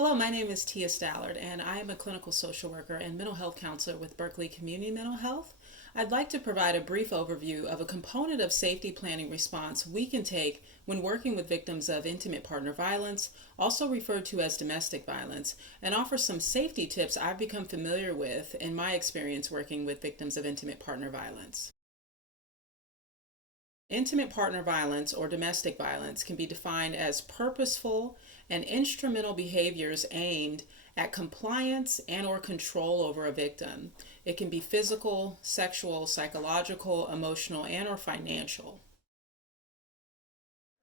Hello, my name is Tia Stallard, and I am a clinical social worker and mental health counselor with Berkeley Community Mental Health. I'd like to provide a brief overview of a component of safety planning response we can take when working with victims of intimate partner violence, also referred to as domestic violence, and offer some safety tips I've become familiar with in my experience working with victims of intimate partner violence. Intimate partner violence or domestic violence can be defined as purposeful and instrumental behaviors aimed at compliance and or control over a victim. It can be physical, sexual, psychological, emotional, and or financial.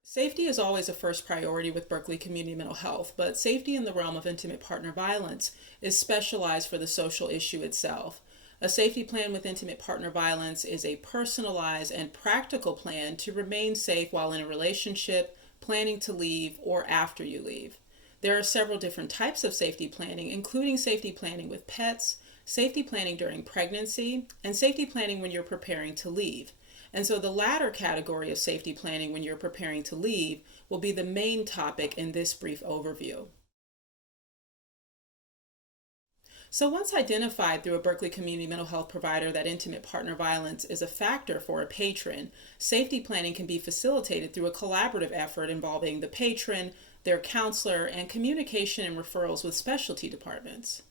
Safety is always a first priority with Berkeley Community Mental Health, but safety in the realm of intimate partner violence is specialized for the social issue itself. A safety plan with intimate partner violence is a personalized and practical plan to remain safe while in a relationship, planning to leave, or after you leave. There are several different types of safety planning, including safety planning with pets, safety planning during pregnancy, and safety planning when you're preparing to leave. And so the latter category of safety planning when you're preparing to leave will be the main topic in this brief overview. So once identified through a Berkeley Community Mental Health provider that intimate partner violence is a factor for a patron, safety planning can be facilitated through a collaborative effort involving the patron, their counselor, and communication and referrals with specialty departments.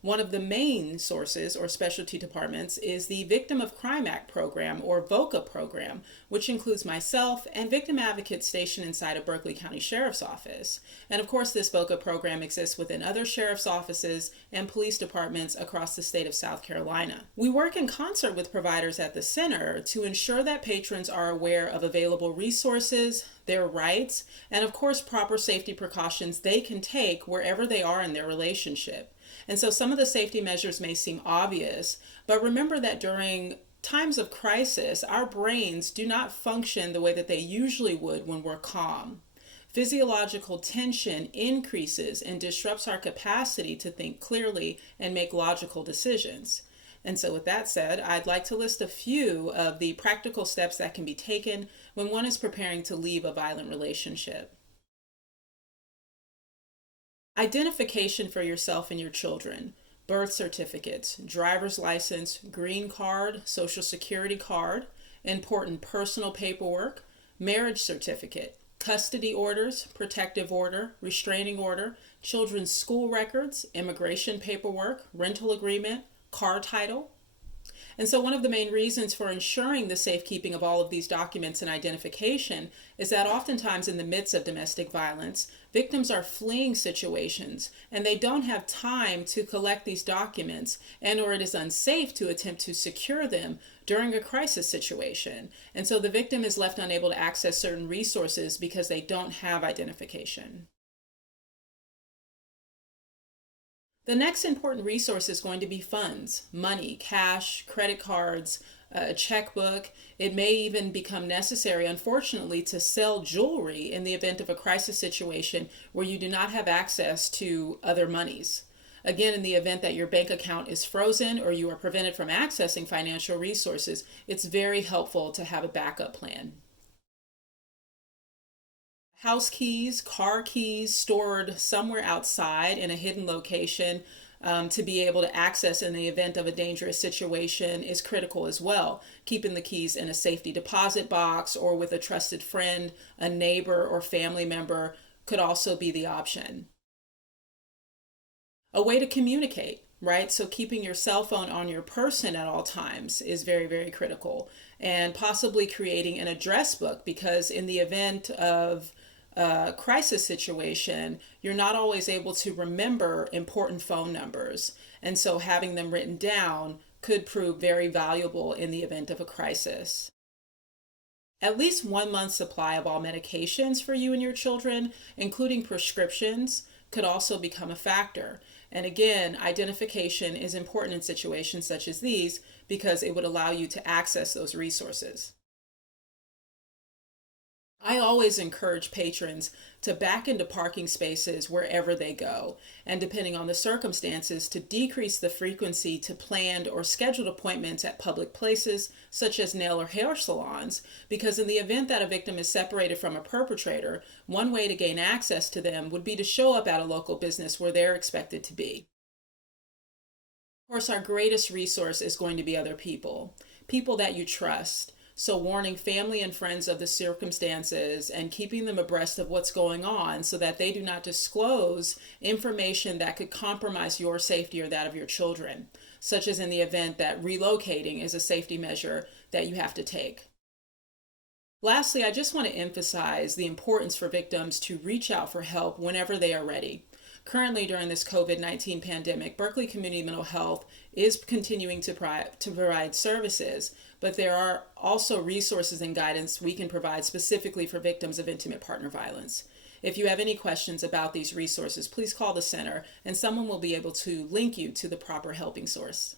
One of the main sources or specialty departments is the Victim of Crime Act program or VOCA program, which includes myself and victim advocates stationed inside of Berkeley County Sheriff's Office. And of course, this VOCA program exists within other sheriff's offices and police departments across the state of South Carolina. We work in concert with providers at the center to ensure that patrons are aware of available resources, their rights, and of course, proper safety precautions they can take wherever they are in their relationship. And so some of the safety measures may seem obvious, but remember that during times of crisis, our brains do not function the way that they usually would when we're calm. Physiological tension increases and disrupts our capacity to think clearly and make logical decisions. And so with that said, I'd like to list a few of the practical steps that can be taken when one is preparing to leave a violent relationship. Identification for yourself and your children, birth certificates, driver's license, green card, social security card, important personal paperwork, marriage certificate, custody orders, protective order, restraining order, children's school records, immigration paperwork, rental agreement, car title. And so one of the main reasons for ensuring the safekeeping of all of these documents and identification is that oftentimes in the midst of domestic violence, victims are fleeing situations and they don't have time to collect these documents, and or it is unsafe to attempt to secure them during a crisis situation. And so the victim is left unable to access certain resources because they don't have identification. The next important resource is going to be funds, money, cash, credit cards, a checkbook. It may even become necessary, unfortunately, to sell jewelry in the event of a crisis situation where you do not have access to other monies. Again, in the event that your bank account is frozen or you are prevented from accessing financial resources, it's very helpful to have a backup plan. House keys, car keys stored somewhere outside in a hidden location to be able to access in the event of a dangerous situation is critical as well. Keeping the keys in a safety deposit box or with a trusted friend, a neighbor, or family member could also be the option. A way to communicate, right? So keeping your cell phone on your person at all times is very, very critical. And possibly creating an address book, because in the event of a crisis situation, you're not always able to remember important phone numbers. And so having them written down could prove very valuable in the event of a crisis. At least 1 month's supply of all medications for you and your children, including prescriptions, could also become a factor. And again, identification is important in situations such as these because it would allow you to access those resources. I always encourage patrons to back into parking spaces wherever they go, and depending on the circumstances, to decrease the frequency to planned or scheduled appointments at public places, such as nail or hair salons, because in the event that a victim is separated from a perpetrator, one way to gain access to them would be to show up at a local business where they're expected to be. Of course, our greatest resource is going to be other people, people that you trust. So, warning family and friends of the circumstances and keeping them abreast of what's going on so that they do not disclose information that could compromise your safety or that of your children, such as in the event that relocating is a safety measure that you have to take. Lastly, I just want to emphasize the importance for victims to reach out for help whenever they are ready. Currently, during this COVID-19 pandemic, Berkeley Community Mental Health is continuing to provide services, but there are also resources and guidance we can provide specifically for victims of intimate partner violence. If you have any questions about these resources, please call the center and someone will be able to link you to the proper helping source.